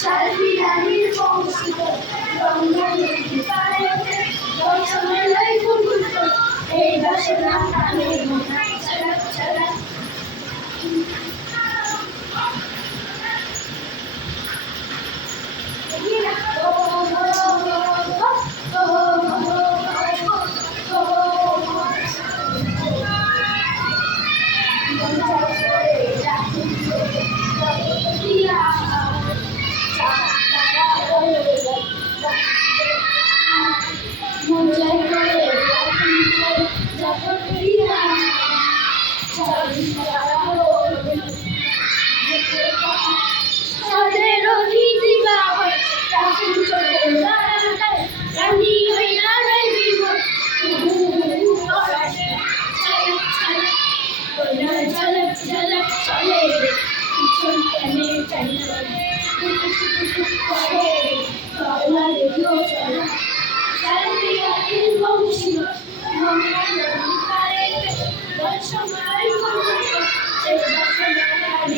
শারীরিক বংশিত রঙ্গনদী পারে বংশমেলাই ফুলফুল এই বাসনা প্রাণে ছাড়া ছাড়া Chale, chale, chale, chale, chale, chale, chale,